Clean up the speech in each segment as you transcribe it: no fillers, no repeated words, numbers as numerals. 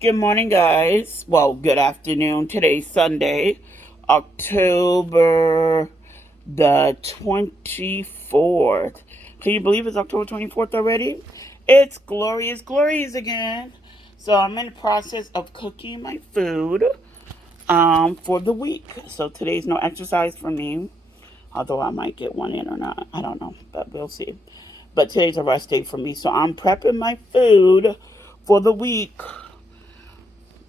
Good morning, guys. Well, good afternoon. Today's Sunday, October the 24th. Can you believe it's October 24th already? It's glorious again. So I'm in the process of cooking my food for the week. So today's no exercise for me, although I might get one in or not. I don't know, but we'll see. But today's a rest day for me. So I'm prepping my food for the week.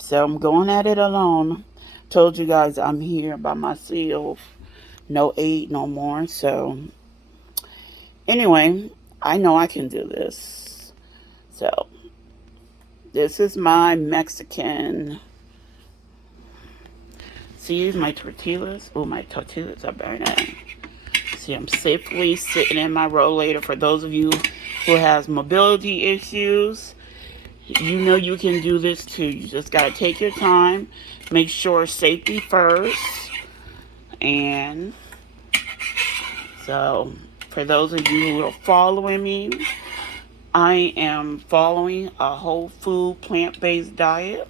So I'm going at it alone. Told you guys I'm here by myself. No aid no more. So anyway, I know I can do this. So this is my Mexican. See my tortillas? Oh, my tortillas are burning. See, I'm safely sitting in my rollator. For those of you who has mobility issues, you know you can do this too. You just got to take your time. Make sure safety first. And so, for those of you who are following me, I am following a whole food plant-based diet.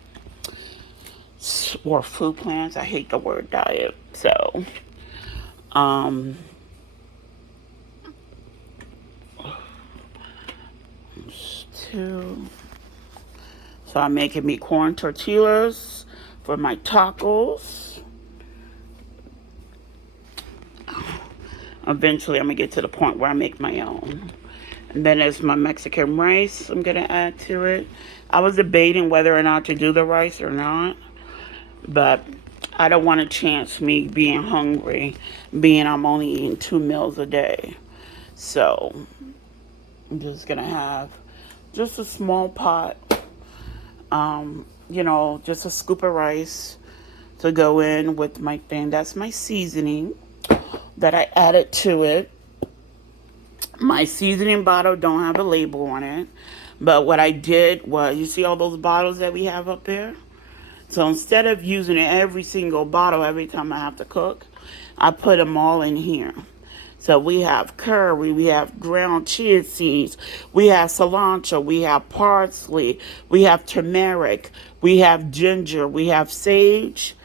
Or food plants. I hate the word diet. So, um, two. So I'm making me corn tortillas for my tacos. Eventually, I'm going to get to the point where I make my own. And then there's my Mexican rice I'm going to add to it. I was debating whether or not to do the rice or not. But I don't want to chance me being hungry, being I'm only eating 2 meals a day. So I'm just going to have just a small pot, just a scoop of rice to go in with my thing. That's my seasoning that I added to it. My seasoning bottle don't have a label on it. But what I did was, you see all those bottles that we have up there? So instead of using every single bottle every time I have to cook, I put them all in here. So we have curry, we have ground chia seeds, we have cilantro, we have parsley, we have turmeric, we have ginger, we have sage,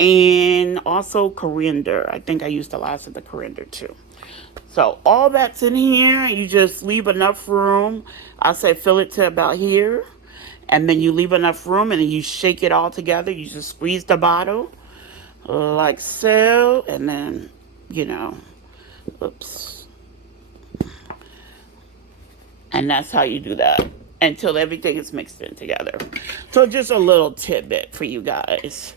and also coriander. I think I used the last of the coriander too. So all that's in here. You just leave enough room. I'll say fill it to about here. And then you leave enough room and then you shake it all together. You just squeeze the bottle like so. And then, oops. And that's how you do that until everything is mixed in together. So just a little tidbit for you guys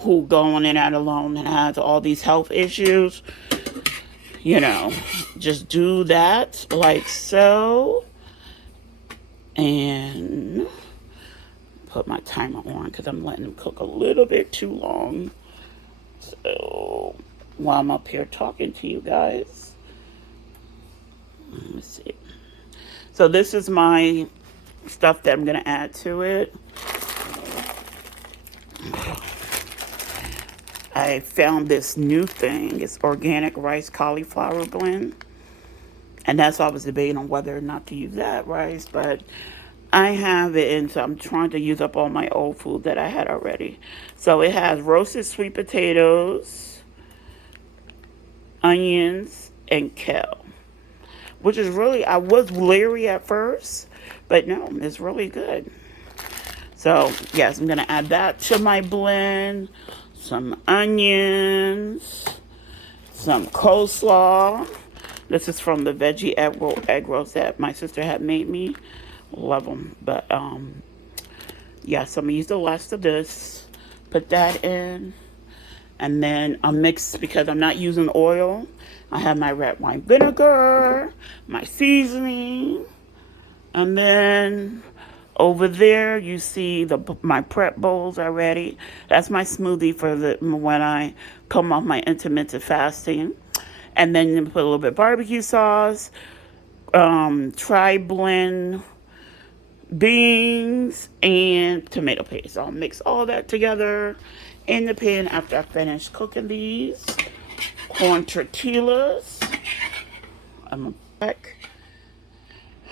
who going in at alone and has all these health issues. Just do that like so. And put my timer on because I'm letting them cook a little bit too long. So while I'm up here talking to you guys, let me see. So this is my stuff that I'm going to add to it. I found this new thing. It's organic rice cauliflower blend. And that's why I was debating on whether or not to use that rice. But I have it, and so I'm trying to use up all my old food that I had already. So it has roasted sweet potatoes, onions, and kale. Which is really, I was leery at first. But no, it's really good. So, yes, I'm going to add that to my blend. Some onions, some coleslaw. This is from the veggie egg rolls that my sister had made me. Love them. But, yes, I'm going to use the last of this. Put that in. And then I'll mix, because I'm not using oil, I have my red wine vinegar, my seasoning. And then over there, you see my prep bowls already. That's my smoothie for when I come off my intermittent fasting. And then you put a little bit of barbecue sauce, tri-blend beans, and tomato paste. I'll mix all that together in the pan after I finish cooking these corn tortillas. I'm back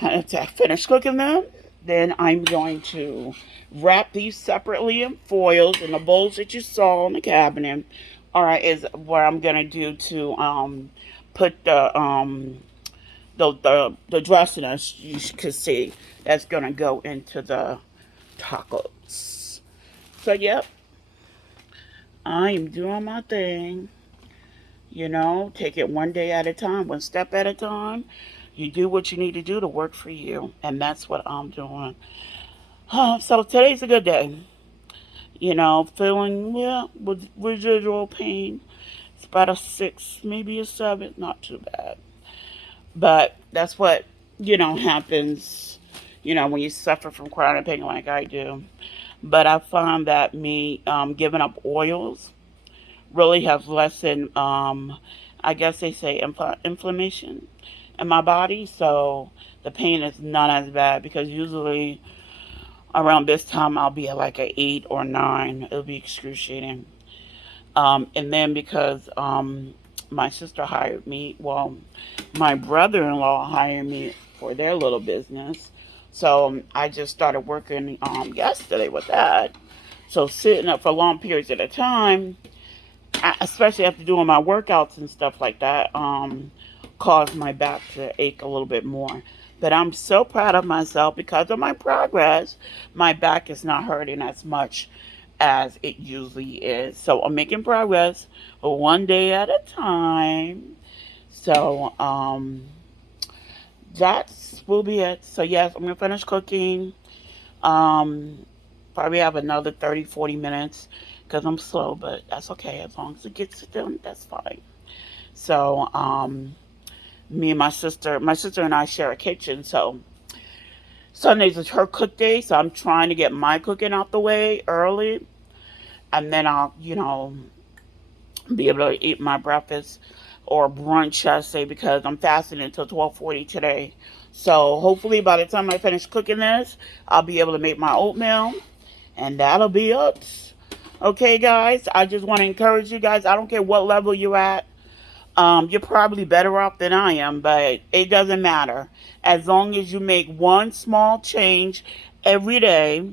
after I finish cooking them. Then I'm going to wrap these separately in foils in the bowls that you saw in the cabinet. All right, is what I'm gonna do to put the dressing, as you can see, that's gonna go into the tacos. So yep, I am doing my thing. Take it one day at a time, one step at a time. You do what you need to do to work for you, and that's what I'm doing. So today's a good day. Feeling, yeah, with residual pain. It's about a 6, maybe a 7, not too bad. But that's what, happens, when you suffer from chronic pain like I do. But I found that me giving up oils really have lessened, I guess they say, inflammation in my body. So the pain is not as bad because usually around this time I'll be at like a 8 or 9. It'll be excruciating. And then because my sister hired me, well, my brother-in-law hired me for their little business. So I just started working yesterday with that. So sitting up for long periods at a time, especially after doing my workouts and stuff like that, caused my back to ache a little bit more. But I'm so proud of myself because of my progress. My back is not hurting as much as it usually is. So I'm making progress one day at a time. So that will be it. So yes, I'm gonna finish cooking. Um, Probably have another 30, 40 minutes because I'm slow, but that's okay. As long as it gets done, that's fine. So me and my sister and I share a kitchen. So Sundays is her cook day. So I'm trying to get my cooking out the way early, and then I'll, be able to eat my breakfast or brunch, I say, because I'm fasting until 12:40 today. So hopefully by the time I finish cooking this, I'll be able to make my oatmeal, and that'll be it. Okay, guys, I just want to encourage you guys. I don't care what level you're at. You're probably better off than I am, but it doesn't matter. As long as you make one small change every day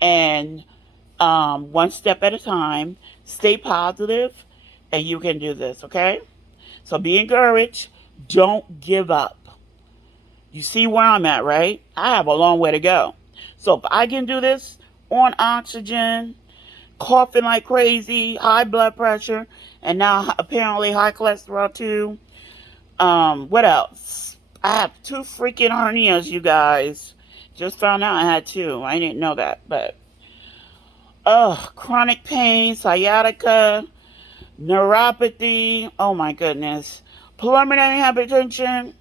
and one step at a time, stay positive, and you can do this, okay? So be encouraged. Don't give up. You see where I'm at, right? I have a long way to go. So if I can do this on oxygen, coughing like crazy, high blood pressure, and now apparently high cholesterol too. What else? I have 2 freaking hernias, you guys. Just found out I had 2. I didn't know that, but chronic pain, sciatica, neuropathy. Oh my goodness, pulmonary hypertension.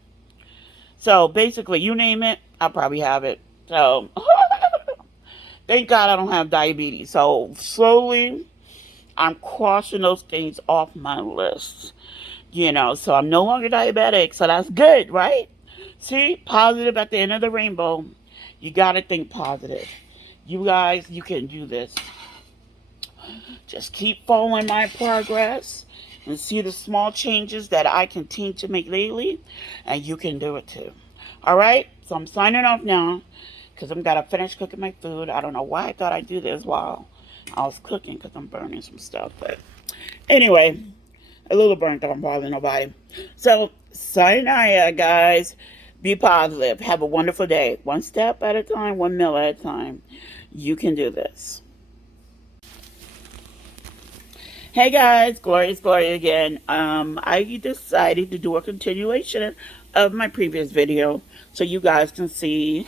So basically, you name it, I probably have it. So thank God I don't have diabetes. So slowly, I'm crossing those things off my list. So I'm no longer diabetic. So that's good, right? See, positive at the end of the rainbow. You got to think positive. You guys, you can do this. Just keep following my progress and see the small changes that I continue to make lately, and you can do it too. All right? So I'm signing off now because I'm got to finish cooking my food. I don't know why I thought I'd do this while I was cooking because I'm burning some stuff. But anyway, a little burnt don't bother nobody. So signing out, guys. Be positive. Have a wonderful day. One step at a time, one meal at a time. You can do this. Hey guys, Glorious Glory again. I decided to do a continuation of my previous video so you guys can see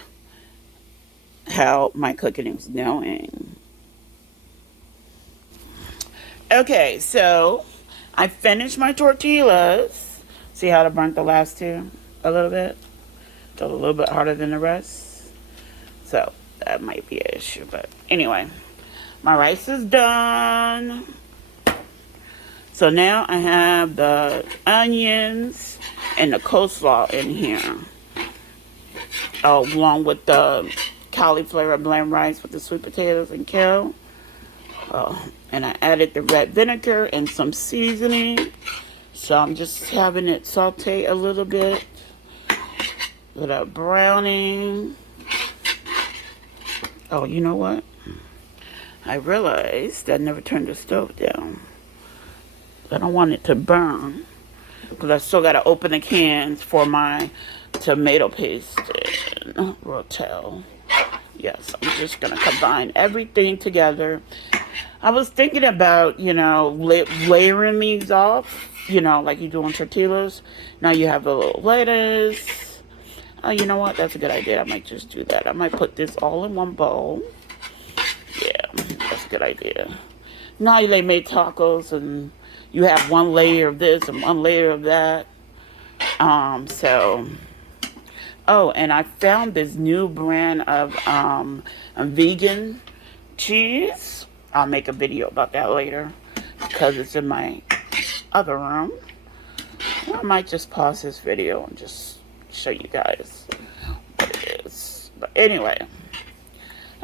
how my cooking is going. Okay, so I finished my tortillas. See how I burnt the last 2 a little bit? It's a little bit harder than the rest. So that might be an issue, but anyway, my rice is done. So now I have the onions and the coleslaw in here, along with the cauliflower blend rice with the sweet potatoes and kale. And I added the red vinegar and some seasoning. So I'm just having it saute a little bit without browning. Oh, you know what? I realized I never turned the stove down. I don't want it to burn because I still got to open the cans for my tomato paste and rotel. Yes, I'm just going to combine everything together. I was thinking about, layering these off, like you do on tortillas. Now you have a little lettuce. Oh, you know what? That's a good idea. I might just do that. I might put this all in one bowl. Yeah, that's a good idea. Now they make tacos and you have one layer of this and one layer of that. So, oh, and I found this new brand of vegan cheese. I'll make a video about that later because it's in my other room. I might just pause this video and just show you guys what it is. But anyway,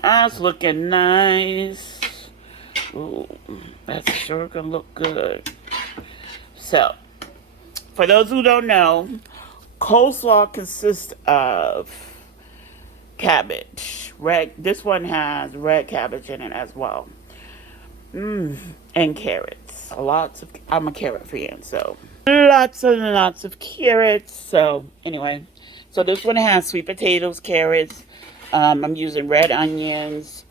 that's looking nice. Ooh, that's sure gonna look good. So, for those who don't know, coleslaw consists of cabbage. This one has red cabbage in it as well. And carrots. I'm a carrot fan, so lots and lots of carrots. So anyway, so this one has sweet potatoes, carrots. I'm using red onions,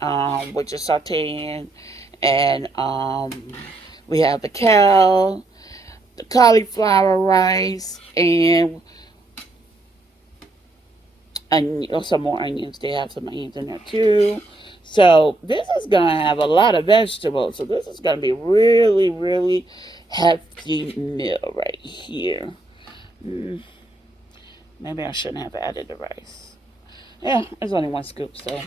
which is sauteing, and we have the cauliflower rice, and some more onions. They have some onions in there too. So this is going to have a lot of vegetables. So this is going to be really, really hefty meal right here. Maybe I shouldn't have added the rice. Yeah, it's only one scoop, so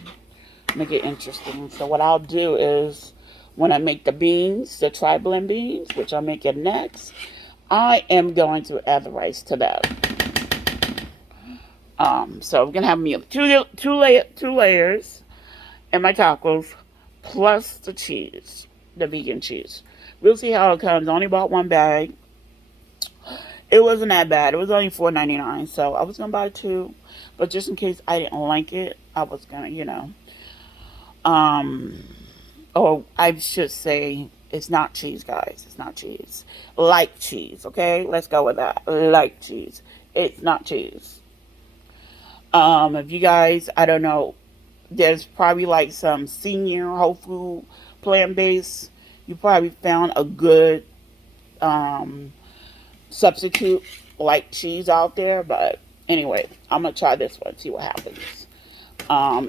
make it interesting. So what I'll do is when I make the beans, the tri-blend beans, which I'll make it next, I am going to add the rice to that. So we're going to have me two layers and my tacos, plus the cheese, the vegan cheese. We'll see how it comes. I only bought one bag. It wasn't that bad. It was only $4.99, so I was going to buy two. But just in case I didn't like it, I was going to, or I should say, it's not cheese, guys. It's not cheese. Like cheese, okay? Let's go with that. Like cheese. It's not cheese. If you guys, I don't know, there's probably like some senior whole food plant-based. You probably found a good substitute like cheese out there. But anyway, I'm going to try this one, see what happens.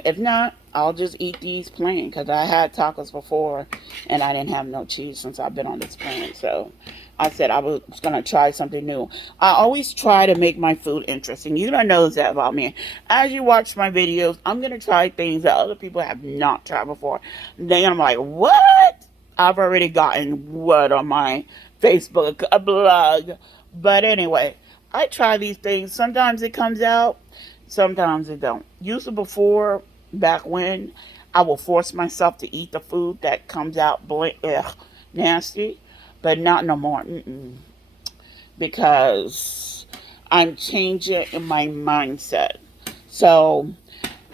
If not, I'll just eat these plain because I had tacos before and I didn't have no cheese since I've been on this plan. So I said I was going to try something new. I always try to make my food interesting. You don't know that about me. As you watch my videos, I'm going to try things that other people have not tried before. Then I'm like, what? I've already gotten what on my Facebook blog. But anyway, I try these things. Sometimes it comes out. Sometimes it don't. Usually before, back when, I will force myself to eat the food that comes out nasty. But not no more. Because I'm changing in my mindset. So,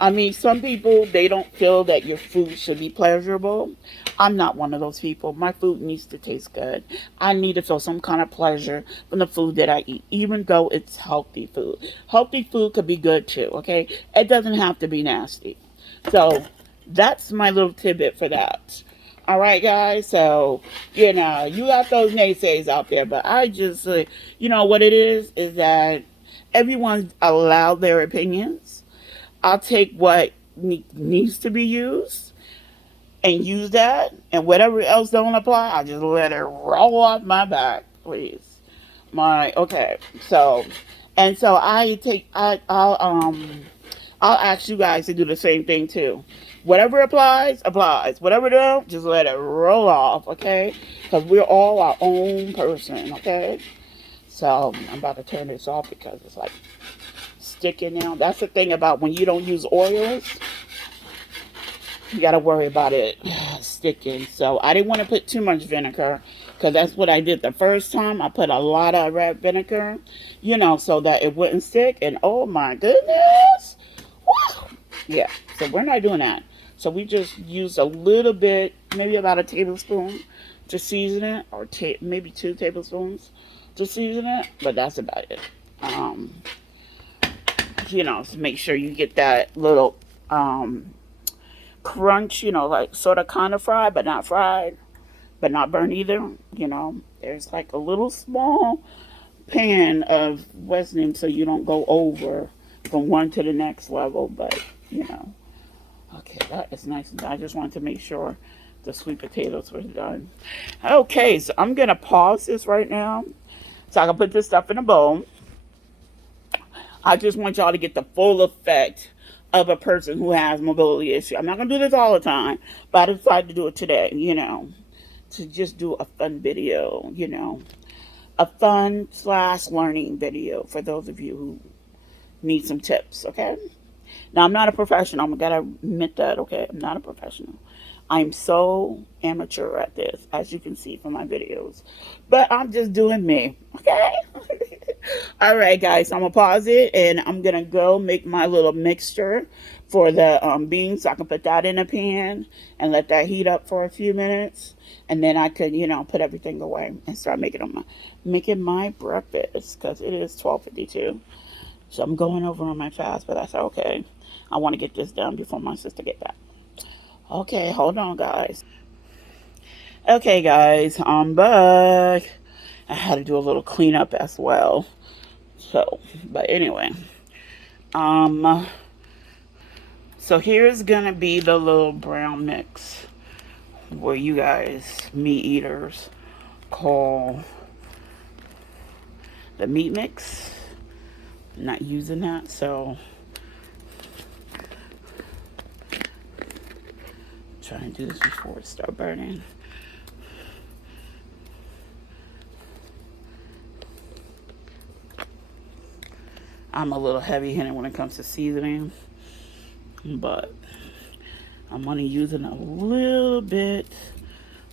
I mean, some people, they don't feel that your food should be pleasurable. I'm not one of those people. My food needs to taste good. I need to feel some kind of pleasure from the food that I eat, even though it's healthy food. Healthy food could be good too, okay? It doesn't have to be nasty. So, that's my little tidbit for that. All right, guys. So, you got those naysays out there, but I just, what it is that everyone's allowed their opinions. I'll take what needs to be used and use that, and whatever else don't apply, I'll just let it roll off my back, please. Okay. So, and so I'll ask you guys to do the same thing too. Whatever applies, applies. Whatever don't, just let it roll off, okay? Because we're all our own person, okay? So, I'm about to turn this off because it's like sticking now. That's the thing about when you don't use oils. You got to worry about it sticking. So, I didn't want to put too much vinegar because that's what I did the first time. I put a lot of red vinegar, so that it wouldn't stick. And oh my goodness. Woo! Yeah, so we're not doing that. So we just use a little bit, maybe about a tablespoon to season it, or maybe 2 tablespoons to season it, but that's about it. Um, to make sure you get that little crunch, like sort of kind of fried, but not fried, but not burnt either. There's like a little small pan of Western so you don't go over from one to the next level, but okay, that is nice. I just wanted to make sure the sweet potatoes were done. Okay, so I'm gonna pause this right now so I can put this stuff in a bowl. I just want y'all to get the full effect of a person who has mobility issue. I'm not gonna do this all the time, but I decided to do it today, to just do a fun video, a fun / learning video for those of you who need some tips, okay? Now, I'm not a professional. I'm going to admit that, okay? I'm not a professional. I'm so amateur at this, as you can see from my videos. But I'm just doing me, okay? All right, guys. I'm going to pause it, and I'm going to go make my little mixture for the beans. So I can put that in a pan and let that heat up for a few minutes. And then I could, put everything away and start making my breakfast, because it is 12:52. So I'm going over on my fast, but that's okay. I want to get this done before my sister get back. Okay, hold on, guys. Okay, guys, I'm back. I had to do a little cleanup as well. So, but anyway. So here's gonna be the little brown mix, where you guys, meat eaters, call the meat mix. I'm not using that, so try and do this before it starts burning. I'm a little heavy-handed when it comes to seasoning, but I'm only using a little bit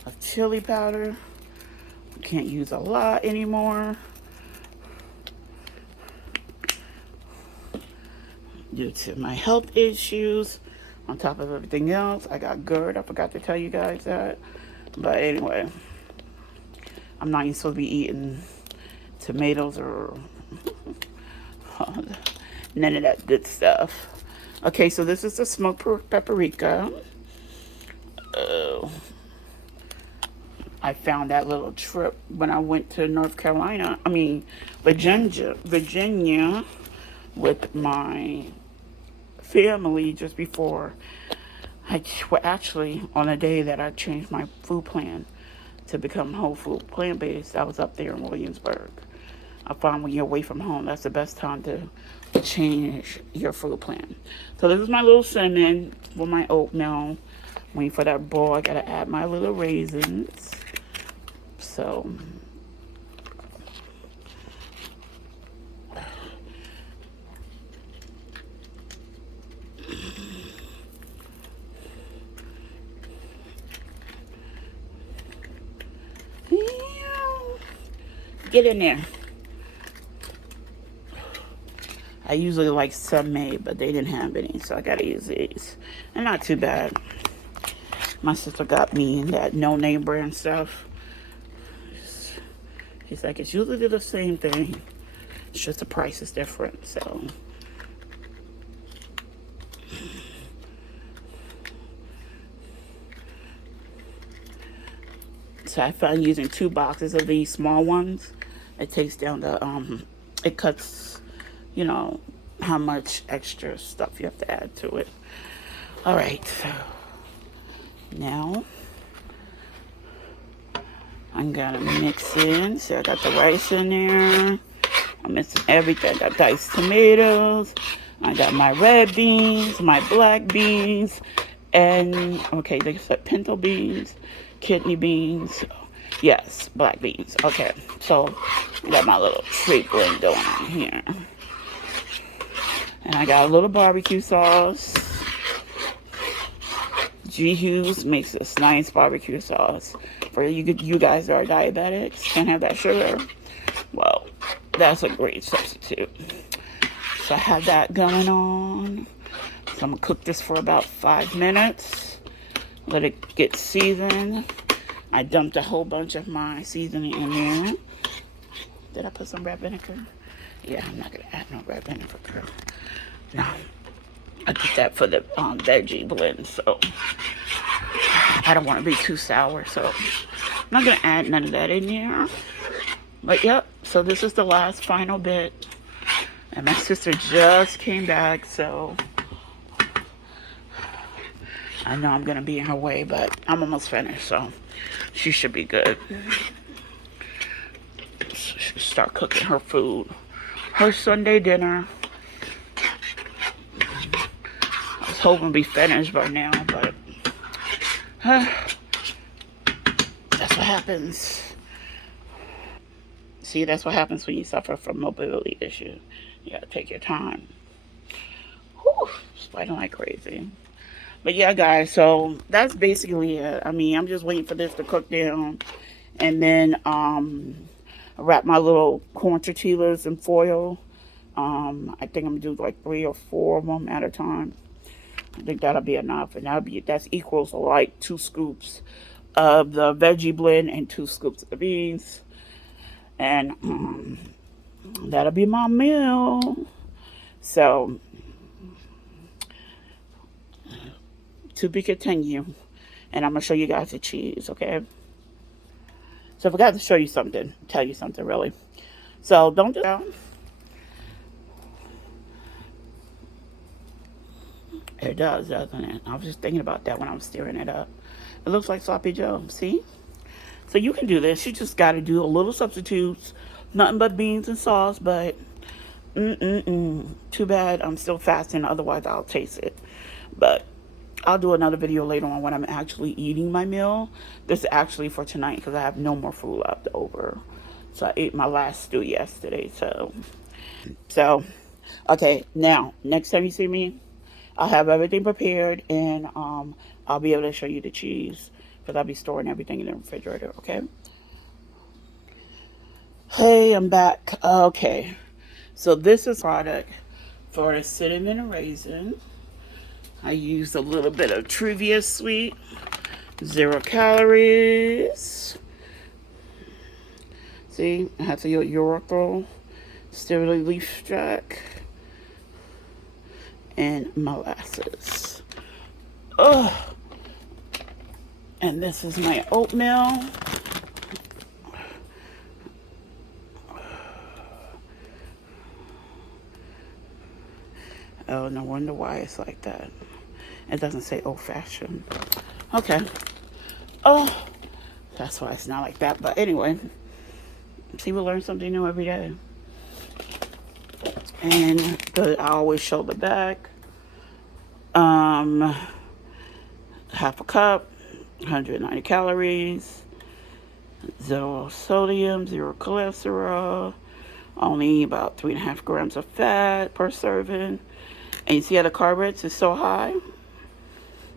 of chili powder. Can't use a lot anymore due to my health issues. On top of everything else, I got GERD. I forgot to tell you guys that. But anyway, I'm not even supposed to be eating tomatoes or none of that good stuff. Okay, so this is the smoked paprika. I found that little trip when I went to Virginia with my family just before actually on a day that I changed my food plan to become whole food plant-based. I was up there in Williamsburg. I found when you're away from home, that's the best time to change your food plan. So this is my little cinnamon for my oatmeal. Waiting for that bowl, I gotta add my little raisins. So get in there. I usually like some made, but they didn't have any, so I gotta use these. They're not too bad. My sister got me that no-name brand stuff. She's like, it's usually the same thing. It's just the price is different, so. So I found using 2 boxes of these small ones, it takes down the, it cuts, how much extra stuff you have to add to it. All right, so now I'm gonna mix in. So I got the rice in there. I'm mixing everything. I got diced tomatoes. I got my red beans, my black beans, and okay, they said pinto beans, kidney beans. Yes, black beans. Okay, so I got my little treat blend going on here. And I got a little barbecue sauce. G. Hughes makes this nice barbecue sauce. For you guys that are diabetics, can't have that sugar. Well, that's a great substitute. So I have that going on. So I'm going to cook this for about 5 minutes. Let it get seasoned. I dumped a whole bunch of my seasoning in there. Did I put some red vinegar? Yeah, I'm not going to add no red vinegar. No. I did that for the veggie blend, so I don't want to be too sour, so I'm not going to add none of that in here. But yep, so this is the last final bit. And my sister just came back, so I know I'm going to be in her way, but I'm almost finished, so she should be good. She should start cooking her food. Her Sunday dinner. I was hoping to be finished by now, but that's what happens. See, that's what happens when you suffer from mobility issues. You gotta take your time. Whew, spider like crazy. But yeah, guys, so that's basically it. I mean, I'm just waiting for this to cook down. And then wrap my little corn tortillas in foil. I think I'm gonna do like 3 or 4 of them at a time. I think that'll be enough, and that's equals to like 2 scoops of the veggie blend and 2 scoops of the beans, and that'll be my meal. So to be continued, and I'm gonna show you guys the cheese, okay? So I forgot to show you something, tell you something really. So don't do that. It does, doesn't it? I was just thinking about that when I was stirring it up. It looks like sloppy joe, see? So you can do this. You just got to do a little substitutes. Nothing but beans and sauce, but too bad I'm still fasting. Otherwise, I'll taste it. But I'll do another video later on when I'm actually eating my meal. This is actually for tonight because I have no more food left over. So I ate my last stew yesterday. So okay, now, next time you see me, I'll have everything prepared, and I'll be able to show you the cheese because I'll be storing everything in the refrigerator, okay? Hey, I'm back. Okay, so this is product for the cinnamon raisin. I used a little bit of Trivia Sweet, 0 calories. See, I have to use urethral, stirred leaf jack, and molasses. Oh, and this is my oatmeal. Oh, no wonder why it's like that. It doesn't say old-fashioned. Okay. Oh, that's why it's not like that. But anyway, see, we learn something new every day. And I always show the back. Half a cup, 190 calories, 0 sodium, 0 cholesterol, only about 3.5 grams of fat per serving. And you see how the carb rate is so high?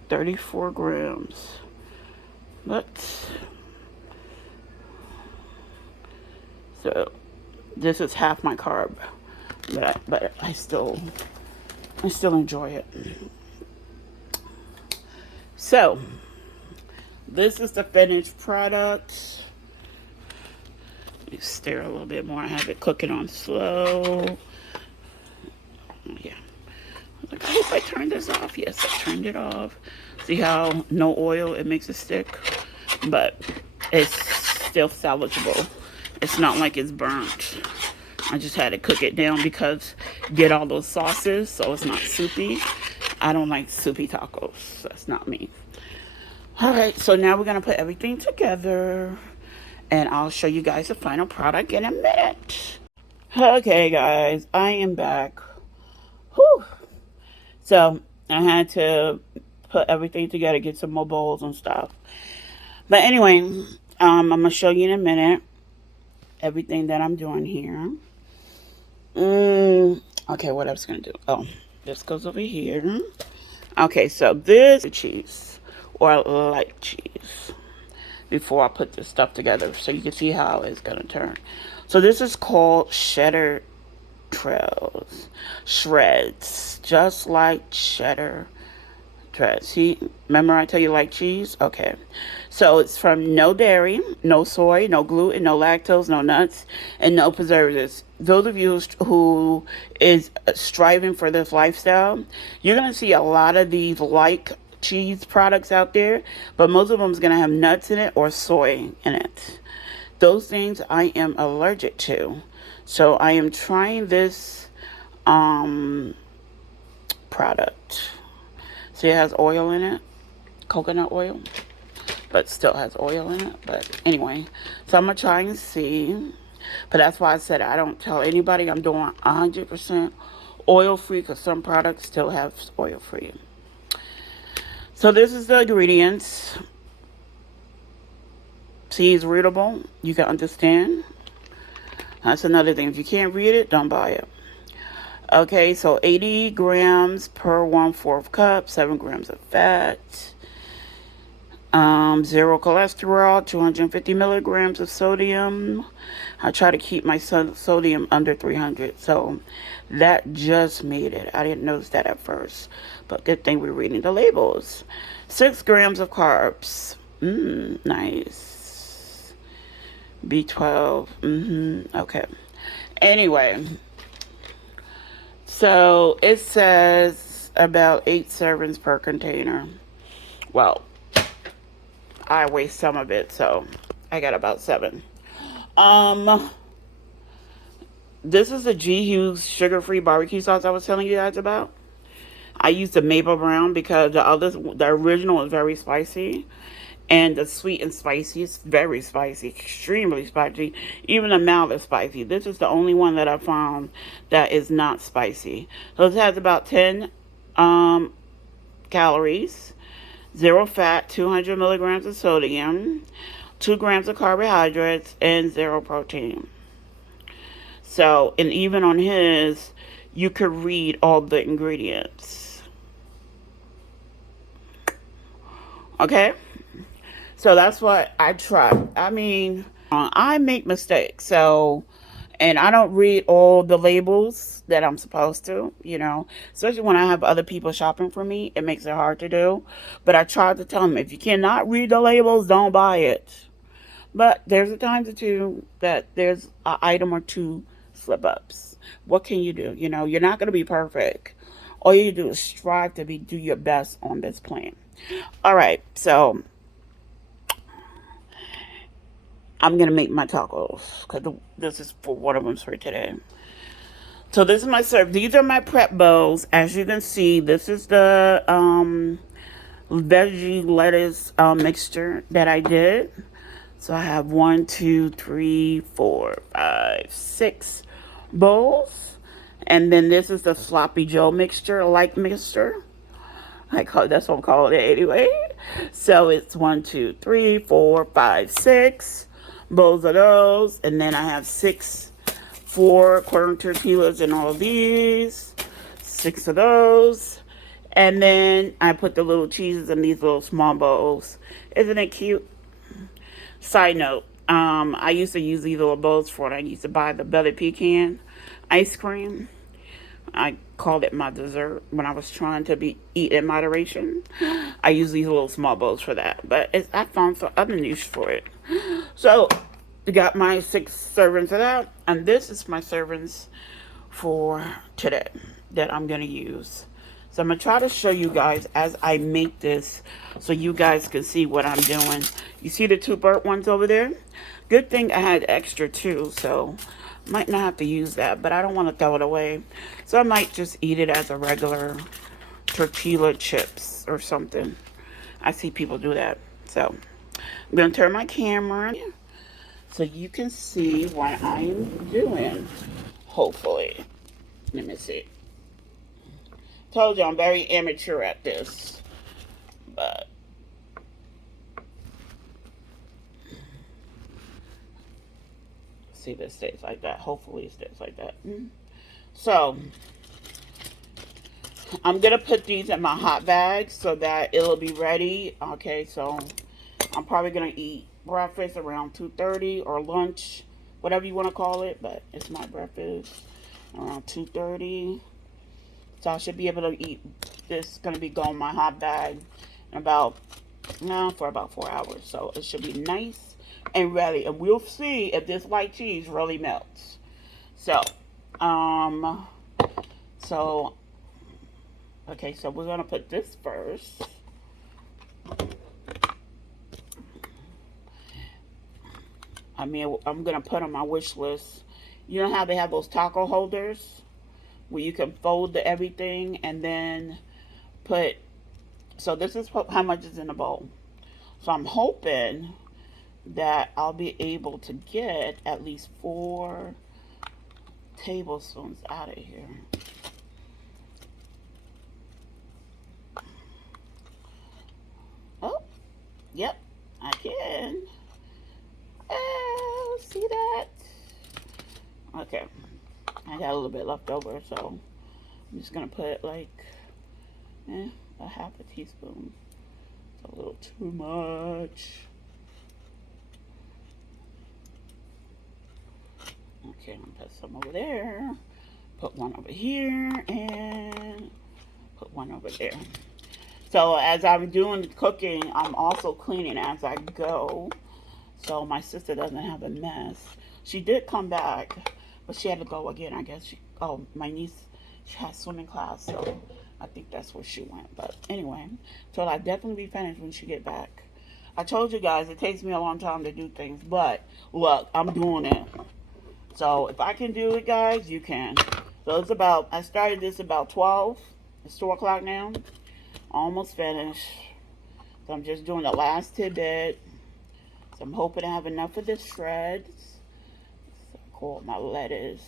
34 grams. But so this is half my carb, but I still enjoy it. So this is the finished product. Let me stir a little bit more. I have it cooking on slow. Yeah. I was like, I hope I turned this off. Yes, I turned it off. See how no oil, it makes it stick? But it's still salvageable. It's not like it's burnt. I just had to cook it down because get all those sauces so it's not soupy. I don't like soupy tacos. That's not me. Alright, so now we're going to put everything together. And I'll show you guys the final product in a minute. Okay, guys, I am back. Whew. So, I had to put everything together, get some more bowls and stuff. But anyway, I'm going to show you in a minute everything that I'm doing here. Okay, what else going to do? Oh, this goes over here. Okay, so this is cheese, or light cheese, before I put this stuff together so you can see how it's going to turn. So this is called cheddar trails, shreds, just like cheddar. See, remember I tell you like cheese? Okay. So it's from no dairy, no soy, no gluten, no lactose, no nuts, and no preservatives. Those of you who is striving for this lifestyle, you're going to see a lot of these like cheese products out there, but most of them is going to have nuts in it or soy in it. Those things I am allergic to. So I am trying this product. See, it has oil in it, coconut oil, but still has oil in it. But anyway, so I'm going to try and see. But that's why I said I don't tell anybody I'm doing 100% oil-free, because some products still have oil-free. So this is the ingredients. See, it's readable. You can understand. That's another thing. If you can't read it, don't buy it. Okay, so 80 grams per 1/4 cup, 7 grams of fat, 0 cholesterol, 250 milligrams of sodium. I try to keep my sodium under 300, so that just made it. I didn't notice that at first, but good thing we're reading the labels. 6 grams of carbs. Nice. B12. Okay. Anyway. So it says about 8 servings per container. Well, I waste some of it, so I got about 7. This is the G. Hughes sugar-free barbecue sauce I was telling you guys about. I used the maple brown because the original is very spicy. And the sweet and spicy is very spicy, extremely spicy. Even the mild is spicy. This is the only one that I found that is not spicy. So it has about 10 calories, 0 fat, 200 milligrams of sodium, 2 grams of carbohydrates, and 0 protein. So, and even on his, you could read all the ingredients. Okay? So that's what I try. I mean, I make mistakes. So, and I don't read all the labels that I'm supposed to, especially when I have other people shopping for me, it makes it hard to do. But I try to tell them, if you cannot read the labels, don't buy it. But there's a time or two that there's an item or two slip ups. What can you do? You're not going to be perfect. All you do is strive to do your best on this plan. All right. So I'm going to make my tacos because this is for one of them for today. So this is my serve. These are my prep bowls. As you can see, this is the veggie lettuce mixture that I did. So I have 1, 2, 3, 4, 5, 6 bowls. And then this is the sloppy Joe mixture, mixture. That's what I'm calling it anyway. So it's 1, 2, 3, 4, 5, 6 bowls of those, and then I have 4 quarter tortillas in all of these, 6 of those, and then I put the little cheeses in these little small bowls. Isn't it cute? Side note, I used to use these little bowls for it. I used to buy the Belly Pecan ice cream. I called it my dessert when I was trying to eat in moderation. I use these little small bowls for that, but I found some other use for it. So I got my 6 servings of that, and this is my servings for today that I'm going to use. So I'm going to try to show you guys as I make this so you guys can see what I'm doing. You see the 2 burnt ones over there? Good thing I had extra too, so might not have to use that, but I don't want to throw it away. So I might just eat it as a regular tortilla chips or something. I see people do that. So I'm going to turn my camera on so you can see what I'm doing. Hopefully. Let me see. Told you I'm very amateur at this. But see, this stays like that. Hopefully it stays like that. So I'm gonna put these in my hot bag so that it'll be ready. Okay, so I'm probably gonna eat breakfast around 2:30 or lunch, whatever you want to call it, but it's my breakfast. around 2:30. So I should be able to eat. This is going to be going in my hot bag in about, no, for about 4 hours. So it should be nice and ready. And we'll see if this white cheese really melts. So, um, so, okay, so we're going to put this first. I mean, I'm going to put on my wish list. You know how they have those taco holders where you can fold everything and then put, so this is how much is in a bowl. So I'm hoping that I'll be able to get at least 4 tablespoons out of here. Oh, yep, I can. Oh, see that? Okay, I got a little bit left over, so I'm just gonna put like a half a teaspoon. It's a little too much. Okay, I'm gonna put some over there, put one over here, and put one over there. So as I'm doing the cooking, I'm also cleaning as I go, so my sister doesn't have a mess. She did come back, but she had to go again. I guess my niece, she has swimming class, so I think that's where she went. But anyway, so I'll definitely be finished when she get back. I told you guys it takes me a long time to do things, but look, I'm doing it. So if I can do it, guys, you can. So it's about, I started this about 12. It's 2 o'clock now. Almost finished. So I'm just doing the last tidbit. So I'm hoping to have enough of the shreds. So I call my lettuce.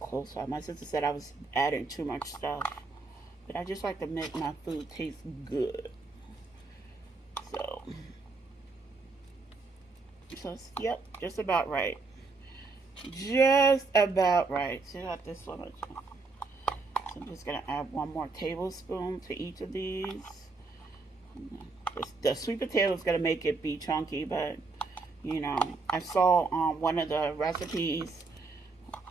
Coleslaw. My sister said I was adding too much stuff. But I just like to make my food taste good. So yep, just about right. Just about right. See how this one. So I'm just gonna add 1 more tablespoon to each of these. The sweet potato is gonna make it be chunky, but you know, I saw one of the recipes,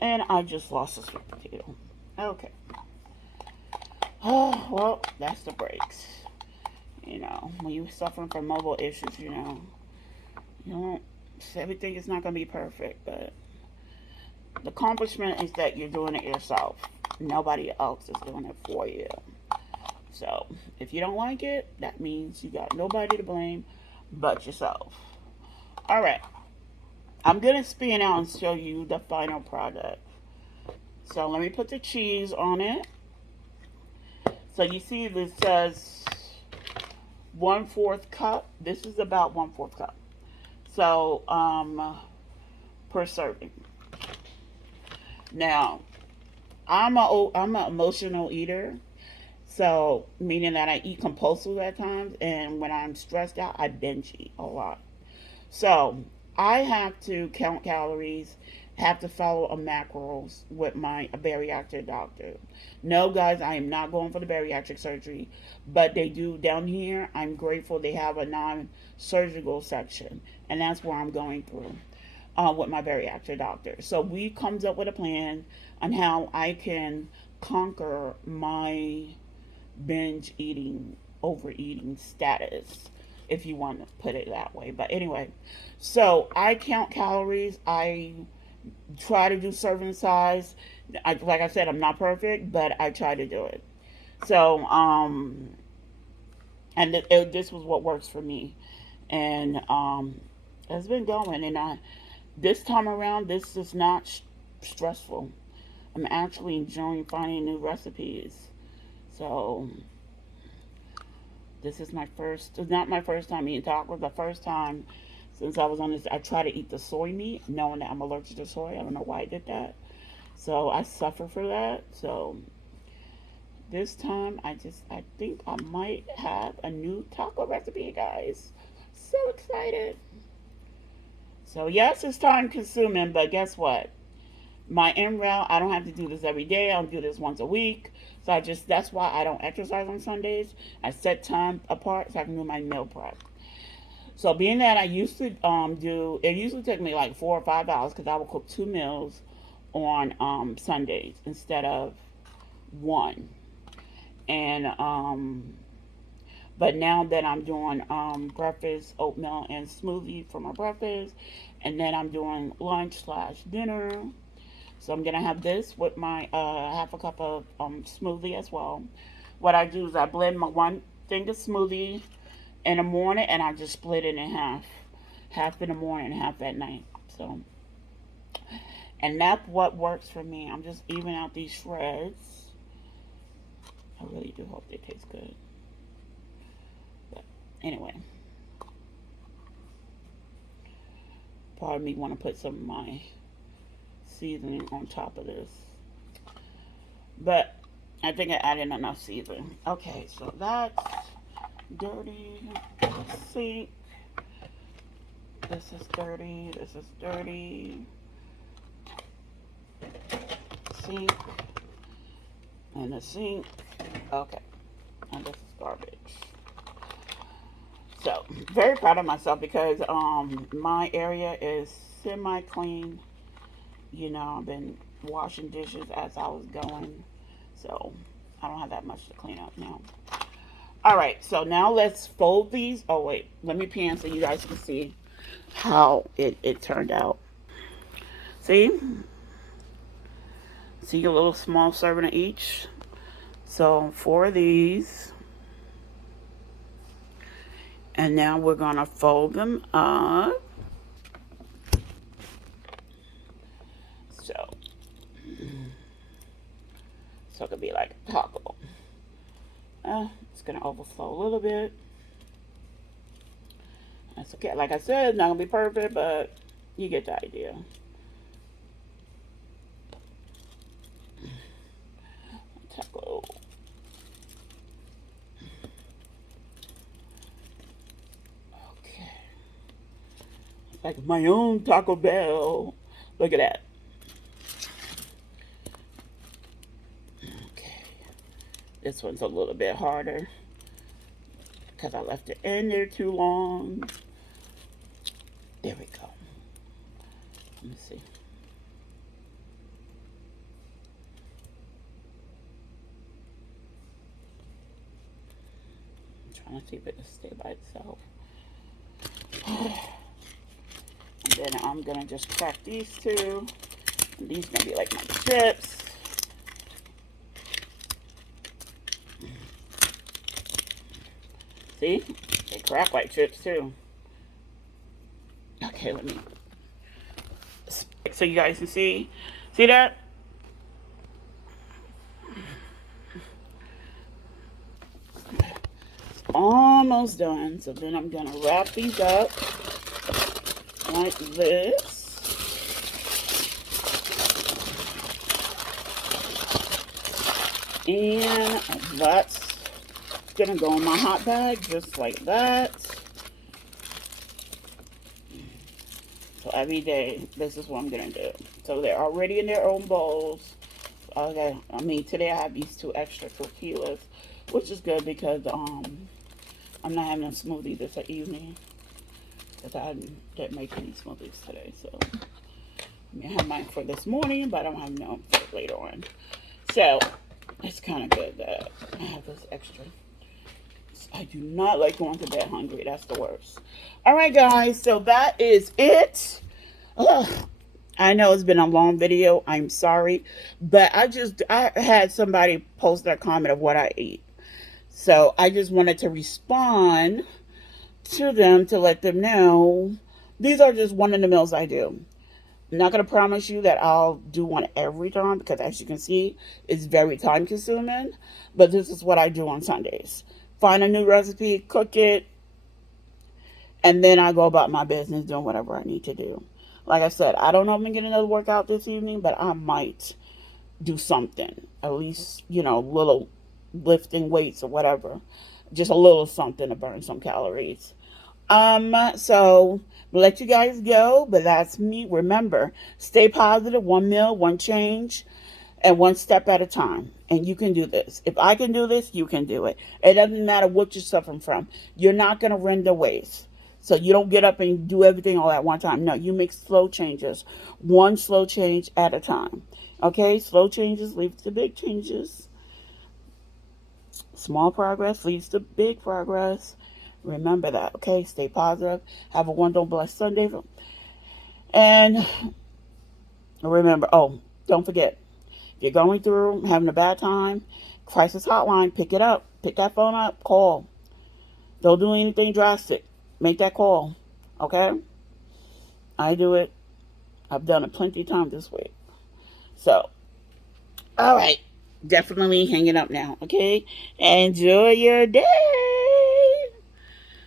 and I just lost the sweet potato. Okay. Oh well, that's the breaks. You know, when you're suffering from mobile issues, you don't. Everything is not gonna be perfect, but the accomplishment is that you're doing it yourself. Nobody else is doing it for you. So, if you don't like it, that means you got nobody to blame but yourself. Alright. I'm going to spin out and show you the final product. So, let me put the cheese on it. So, you see this says 1/4 cup. This is about 1/4 cup. So, per serving. Now, I'm an emotional eater, so meaning that I eat compulsively at times, and when I'm stressed out, I binge eat a lot. So I have to count calories, have to follow a macros with my bariatric doctor. No, guys, I am not going for the bariatric surgery, but they do down here. I'm grateful they have a non-surgical section, and that's where I'm going through. With my bariatric doctor. So we comes up with a plan on how I can conquer my binge eating, overeating status, if you want to put it that way. But anyway, so I count calories. I try to do serving size. Like I said, I'm not perfect, but I try to do it. So, and this was what works for me. And it's been going, and this time around, this is not stressful. I'm actually enjoying finding new recipes. So, this is it's not my first time eating tacos. The first time since I was on this, I try to eat the soy meat, knowing that I'm allergic to soy. I don't know why I did that. So, I suffer for that. So, this time, I think I might have a new taco recipe, guys. So excited. So yes, it's time consuming, but guess what? My end route, I don't have to do this every day. I'll do this once a week. So that's why I don't exercise on Sundays. I set time apart so I can do my meal prep. So being that I used to it usually took me like 4 or 5 hours because I would cook 2 meals on Sundays instead of one. And but now that I'm doing breakfast, oatmeal and smoothie for my breakfast, and then I'm doing lunch slash dinner. So I'm gonna have this with my half a cup of smoothie as well. What I do is I blend my one thing of smoothie in the morning, and I just split it in half, half in the morning, half at night. So, and that's what works for me. I'm just evening out these shreds. I really do hope they taste good. But anyway, part of me want to put some of my seasoning on top of this, but I think I added enough seasoning. Okay, so that's dirty. Sink. This is dirty. This is dirty. Sink. And the sink. Okay. And this is garbage. So, very proud of myself because my area is semi clean. You know, I've been washing dishes as I was going. So, I don't have that much to clean up now. Alright, so now let's fold these. Oh, wait. Let me pan so you guys can see how it turned out. See? See a little small serving of each. So 4 of these. And now we're going to fold them up. So it could be like a taco. It's going to overflow a little bit. That's okay. Like I said, it's not going to be perfect, but you get the idea. Taco. Okay. Like my own Taco Bell. Look at that. Okay. This one's a little bit harder because I left it in there too long. There we go. Let me see. I'm trying to see if it can stay by itself. And then I'm going to just crack these two. And these going to be like my chips. See? They crack like chips too. Okay, let me. So you guys can see. See that? Almost done. So then I'm going to wrap these up like this. And that's going to go in my hot bag just like that. So every day, this is what I'm going to do. So they're already in their own bowls. Okay, I mean, today I have these 2 extra tortillas, which is good because I'm not having a smoothie this evening. Because I didn't make any smoothies today. So I have mine for this morning, but I don't have no for later on. So it's kind of good that I have this extra. I do not like going to bed hungry. That's the worst. All right, guys. So that is it. Ugh. I know it's been a long video. I'm sorry. But I had somebody post their comment of what I eat. So I just wanted to respond to them to let them know these are just one of the meals I do. I'm not going to promise you that I'll do one every time because as you can see, it's very time consuming. But this is what I do on Sundays. Find a new recipe, cook it, and then I go about my business doing whatever I need to do. Like I said, I don't know if I'm going to get another workout this evening, but I might do something. At least, little lifting weights or whatever. Just a little something to burn some calories. So we'll let you guys go, but that's me. Remember, stay positive, one meal, one change, and one step at a time. And you can do this. If I can do this, you can do it. It doesn't matter what you're suffering from. You're not going to render ways. So you don't get up and do everything all at one time. No, you make slow changes. One slow change at a time. Okay? Slow changes leads to big changes. Small progress leads to big progress. Remember that. Okay? Stay positive. Have a wonderful, blessed Sunday. And remember, oh, don't forget, if you're going through, having a bad time, crisis hotline, pick it up. Pick that phone up. Call. Don't do anything drastic. Make that call. Okay? I do it. I've done it plenty of times this week. So, all right. Definitely hanging up now. Okay? Enjoy your day.